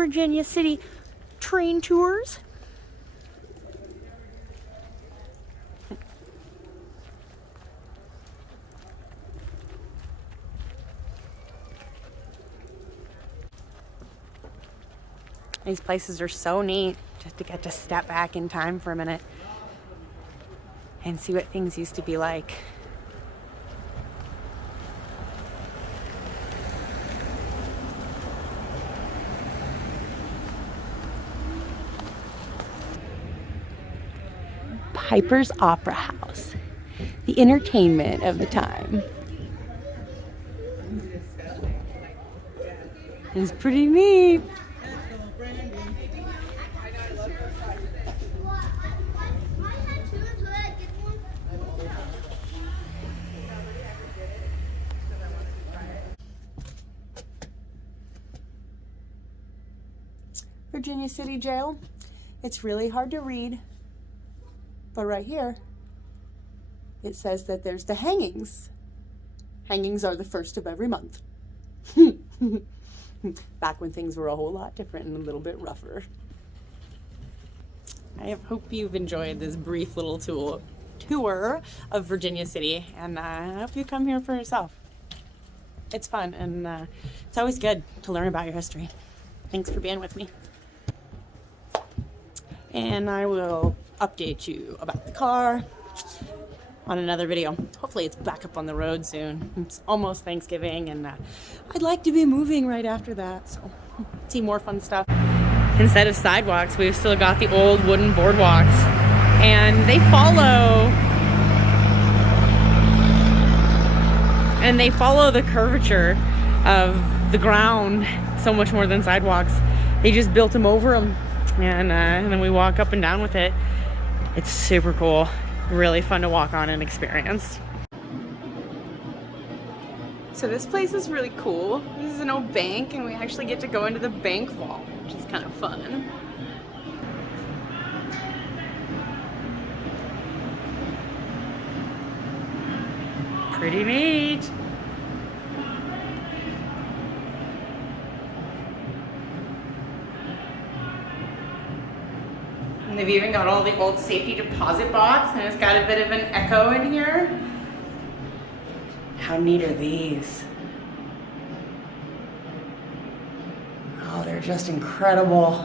Virginia City train tours. These places are so neat, just to get to step back in time for a minute and see what things used to be like. Piper's Opera House, the entertainment of the time. It's pretty neat. Virginia City Jail. It's really hard to read, but right here it says that there's the hangings. Hangings are the first of every month. Back when things were a whole lot different and a little bit rougher. I hope you've enjoyed this brief little tour of Virginia City, and I hope you come here for yourself. It's fun, and it's always good to learn about your history. Thanks for being with me. And I will update you about the car on another video. Hopefully it's back up on the road soon. It's almost Thanksgiving, and I'd like to be moving right after that, so see more fun stuff. Instead of sidewalks, we've still got the old wooden boardwalks, and they follow the curvature of the ground so much more than sidewalks. They just built them over them, and then we walk up and down with it. It's super cool, really fun to walk on and experience. So this place is really cool. This is an old bank, and we actually get to go into the bank vault, which is kind of fun. Pretty neat. And they've even got all the old safety deposit box, and it's got a bit of an echo in here. How neat are these? Oh, they're just incredible.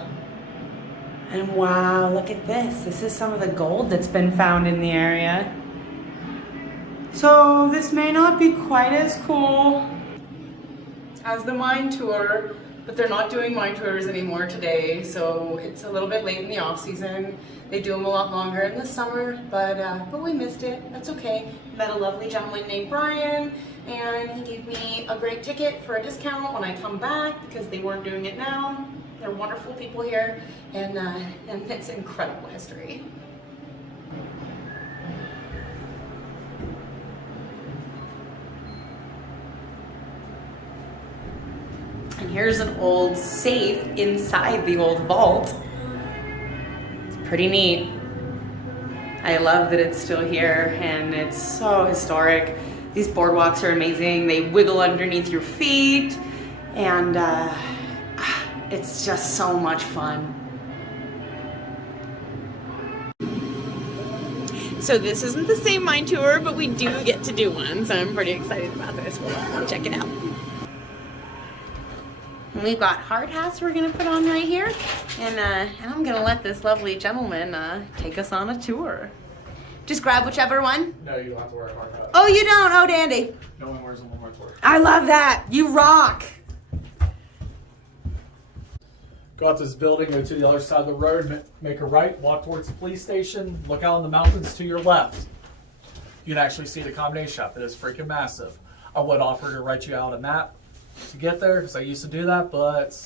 And wow, look at this. This is some of the gold that's been found in the area. So this may not be quite as cool as the mine tour, but they're not doing mine tours anymore today, so it's a little bit late in the off season. They do them a lot longer in the summer, but we missed it. That's okay. Met a lovely gentleman named Brian, and he gave me a great ticket for a discount when I come back because they weren't doing it now. They're wonderful people here, and it's incredible history. And here's an old safe inside the old vault. It's pretty neat. I love that it's still here, and it's so historic. These boardwalks are amazing. They wiggle underneath your feet, and it's just so much fun. So this isn't the same mine tour, but we do get to do one, so I'm pretty excited about this. We'll check it out. And we've got hard hats we're gonna put on right here, and I'm gonna let this lovely gentleman take us on a tour. Just grab whichever one. No, you don't have to wear a hard hat. Oh, you don't? Oh, dandy. No one wears them on my tour. I love that. You rock. Go out to this building, go to the other side of the road, make a right, walk towards the police station, look out in the mountains to your left. You can actually see the combination shop. It is freaking massive. I would offer to write you out a map to get there, because I used to do that, but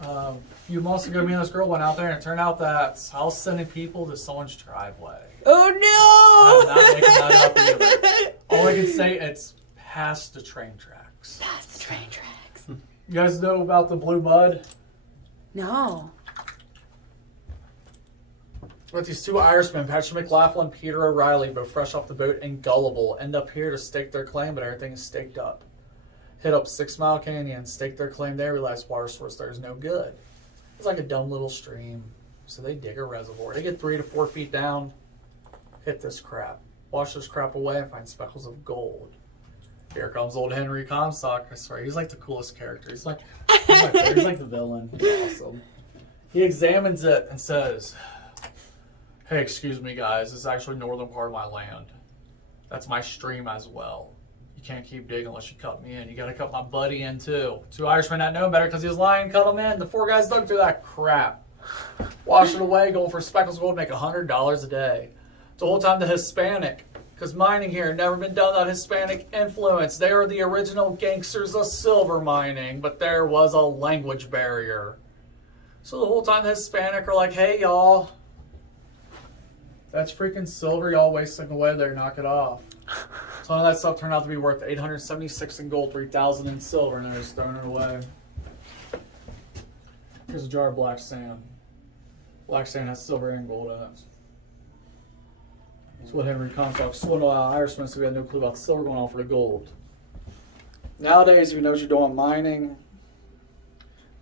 a few months ago, me and this girl went out there, and it turned out that I was sending people to someone's driveway. Oh no! I'm not making that up either. All I can say, it's past the train tracks. Past the train tracks. You guys know about the blue mud? No. With these two Irishmen, Patrick McLaughlin, Peter O'Reilly, both fresh off the boat and gullible, end up here to stake their claim, but everything is staked up. Hit up 6 Mile Canyon, stake their claim there, realize water source there is no good. It's like a dumb little stream. So they dig a reservoir. They get 3 to 4 feet down, hit this crap, wash this crap away, and find speckles of gold. Here comes old Henry Comstock. I swear, he's like the coolest character. He's like the villain. He's awesome. He examines it and says, "Hey, excuse me, guys. This is actually northern part of my land. That's my stream as well. You can't keep digging unless you cut me in. You got to cut my buddy in too." 2 Irishmen not knowing better because he was lying, cut him in. The 4 guys dug through that crap, wash it away, going for speckles of gold, make $100 a day. The whole time the Hispanic, because mining here had never been done without Hispanic influence. They were the original gangsters of silver mining, but there was a language barrier. So the whole time the Hispanic are like, "Hey, y'all, that's freaking silver y'all wasting away there, knock it off." So all that stuff turned out to be worth 876 in gold, 3,000 in silver, and they're just throwing it away. Here's a jar of black sand. Black sand has silver and gold in it. That's what Henry Comstock swindled out of Irishmen, so we had no clue about the silver going on for the gold. Nowadays, if you know what you're doing mining,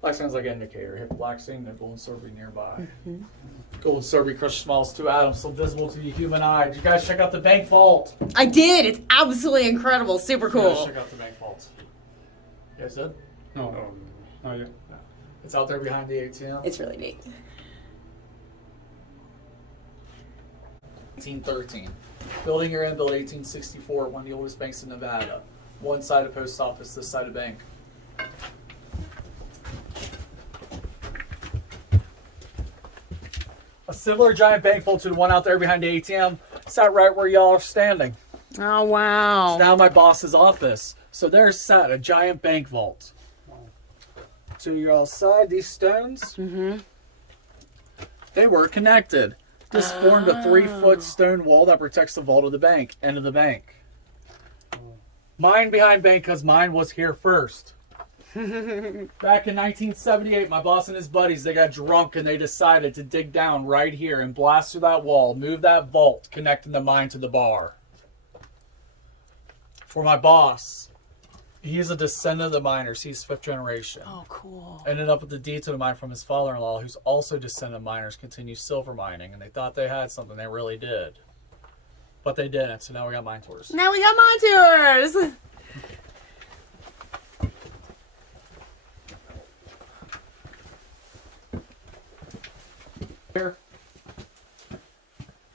black sand's like an indicator. Hit black sand, there's gold and silver nearby. Gold and silver crushed smallest 2 atoms, so visible to the human eye. Did you guys check out the bank vault? I did. It's absolutely incredible. Super You guys cool. check out the bank vault. You guys did? No, not yet. It's out there behind the ATM. It's really neat. 1813. Building you're in, built 1864, one of the oldest banks in Nevada. One side of post office, this side of bank. A similar giant bank vault to the one out there behind the ATM sat right where y'all are standing. Oh, wow. It's now my boss's office. So there's sat a giant bank vault. To your side, these stones, they were connected. This formed a 3-foot stone wall that protects the vault of the bank, end of the bank. Mine behind bank because mine was here first. Back in 1978, my boss and his buddies, they got drunk and they decided to dig down right here and blast through that wall, move that vault, connecting the mine to the bar. For my boss, he is a descendant of the miners. He's 5th generation. Oh, cool. Ended up with the deed to the mine from his father-in-law, who's also descendant of miners, continues silver mining, and they thought they had something. They really did. But they didn't, so now we got mine tours. Now we got mine tours. Here.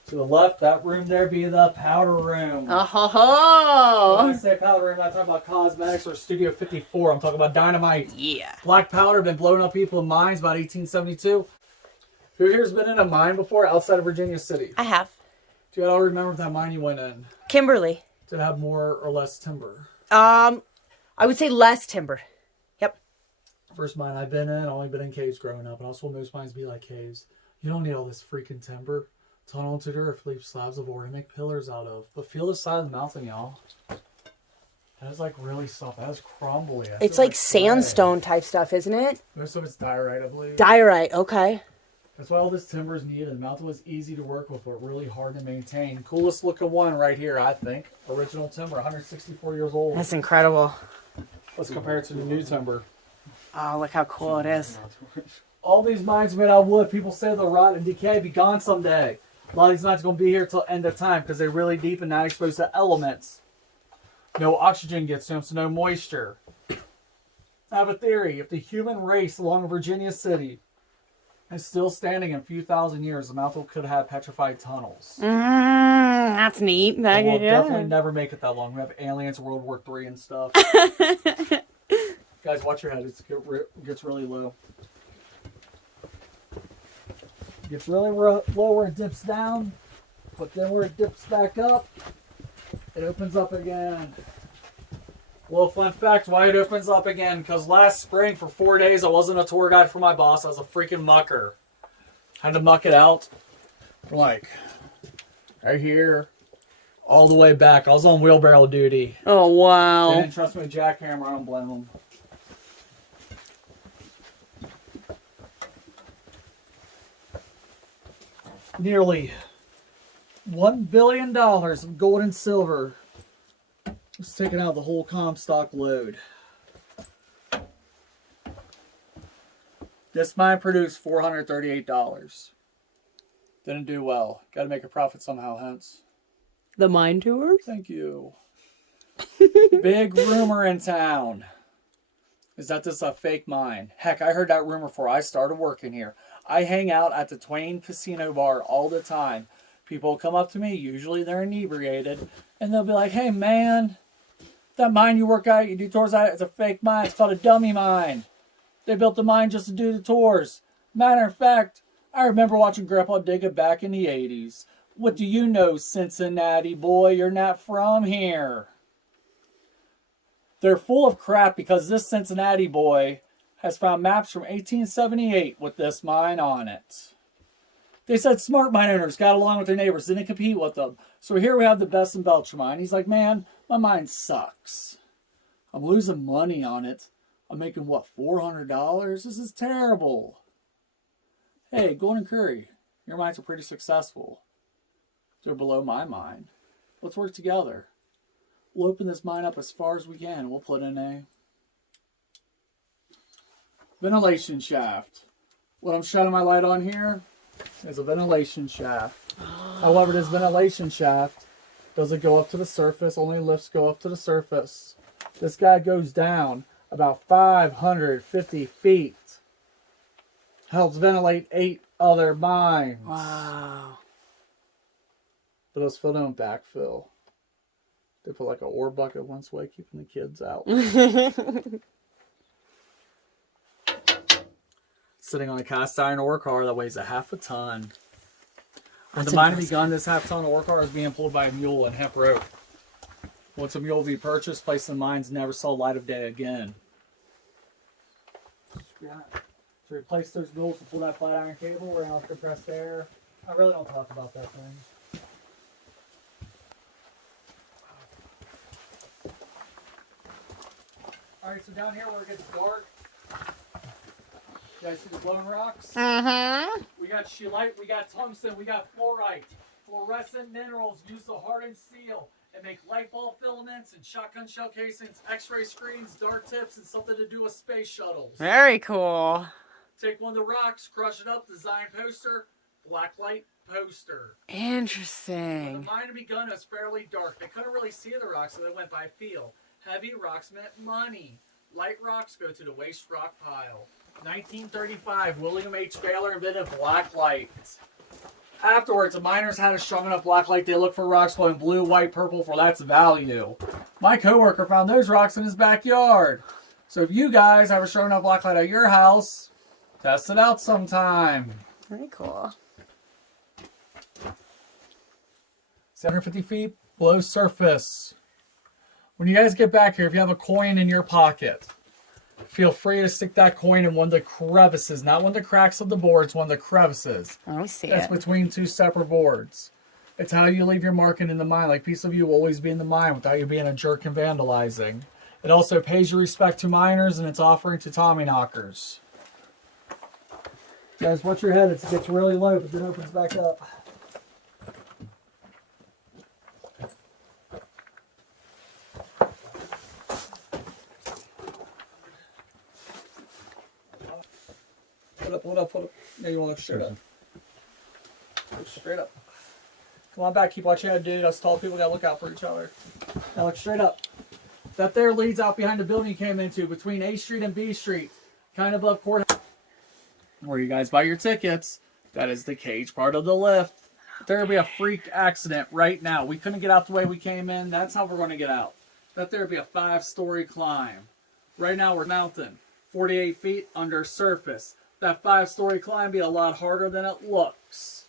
To the left, that room there be the powder room. Oh, ho, ho. When I say powder room, I'm not talking about cosmetics or Studio 54. I'm talking about dynamite. Yeah. Black powder, been blowing up people in mines about 1872. Who here's been in a mine before outside of Virginia City? I have. Do you all remember that mine you went in? Kimberly. Did it have more or less timber? I would say less timber. Yep. First mine I've been in, only been in caves growing up, and also most mines be like caves. You don't need all this freaking timber. Tunnel into the earth, leave slabs of ore to make pillars out of. But feel the side of the mountain, y'all. That is like really soft. That is crumbly. It's like sandstone type stuff, isn't it? Most of it's diorite, I believe. Diorite, okay. That's why all this timber is needed. The mountain was easy to work with, but really hard to maintain. Coolest looking one right here, I think. Original timber, 164 years old. That's incredible. Let's compare it to the new timber. Oh, look how cool it is. All these mines made out of wood. People say they'll rot and decay, be gone someday. A lot of these mines are going to be here till end of time because they're really deep and not exposed to elements. No oxygen gets to them, so no moisture. I have a theory. If the human race along Virginia City is still standing in a few thousand years, the mountain could have petrified tunnels. That's neat. We'll definitely never make it that long. We have aliens, World War III and stuff. Guys, watch your head. It gets really low. It gets really low where it dips down, but then where it dips back up, it opens up again. Well, fun fact, why it opens up again, because last spring for 4 days I wasn't a tour guide for my boss, I was a freaking mucker. Had to muck it out from like right here all the way back. I was on wheelbarrow duty. Oh, They wow. didn't trust me with jackhammer, I don't blame them. Nearly $1 billion of gold and silver was taken out of the whole Comstock load. This mine produced $438. Didn't do well. Got to make a profit somehow, hence. The mine tours? Thank you. Big rumor in town is that this is a fake mine. Heck, I heard that rumor before I started working here. I hang out at the Twain Casino Bar all the time. People come up to me, usually they're inebriated, and they'll be like, hey man, that mine you work at, you do tours at, it's a fake mine. It's called a dummy mine. They built the mine just to do the tours. Matter of fact, I remember watching Grandpa dig it back in the 80s. What do you know, Cincinnati boy? You're not from here. They're full of crap because this Cincinnati boy has found maps from 1878 with this mine on it. They said smart mine owners got along with their neighbors, didn't compete with them. So here we have the best in Belcher mine. He's like, man, my mine sucks. I'm losing money on it. I'm making, what, $400? This is terrible. Hey, Golden Curry, your mines are pretty successful. They're below my mine. Let's work together. We'll open this mine up as far as we can. We'll put in a ventilation shaft. What I'm shining my light on here is a ventilation shaft. However, this ventilation shaft doesn't go up to the surface. Only lifts go up to the surface. This guy goes down about 550 feet. Helps ventilate 8 other mines. Wow. But it's filled in with backfill. They put like a ore bucket once way, keeping the kids out. Sitting on a cast iron ore car that weighs a half a ton. When the mine begun, this half ton ore car was being pulled by a mule and hemp rope. Once a mule be purchased, placed in the mines, never saw light of day again. Yeah. To replace those mules to pull that flat iron cable, we're going to have compressed air. I really don't talk about that thing. Alright, so down here where it gets dark, you guys see the glowing rocks? We got scheelite, we got tungsten, we got fluorite. Fluorescent minerals use to harden steel and make light bulb filaments and shotgun shell casings, x-ray screens, dart tips, and something to do with space shuttles. Very cool. Take one of the rocks, crush it up, design poster, blacklight poster. Interesting. When the mine had begun, it was fairly dark. They couldn't really see the rocks, so they went by feel. Heavy rocks meant money. Light rocks go to the waste rock pile. 1935, William H. Baylor invented blacklight. Afterwards, the miners had a strong enough blacklight they looked for rocks glowing blue, white, purple for that's value. My coworker found those rocks in his backyard. So if you guys have a strong enough blacklight at your house, test it out sometime. Very cool. 750 feet below surface. When you guys get back here, if you have a coin in your pocket, feel free to stick that coin in one of the crevices, not one of the cracks of the boards, one of the crevices. Oh, we see That's it. between 2 separate boards. It's how you leave your marking in the mine. Like, piece of you will always be in the mine without you being a jerk and vandalizing. It also pays your respect to miners, and it's offering to Tommy knockers. Guys, watch your head. It gets really low, but then opens back up. Hold up. Yeah, you want to look straight up. Look straight up. Come on back. Keep watching your head, dude. Us tall people got to look out for each other. Now look straight up. That there leads out behind the building you came into, between A Street and B Street. Kind of above courthouse. Where you guys buy your tickets. That is the cage part of the lift. There will be a freak accident right now. We couldn't get out the way we came in. That's how we're going to get out. That there will be a 5-story climb. Right now we're mountain. 48 feet under surface. That 5-story climb be a lot harder than it looks.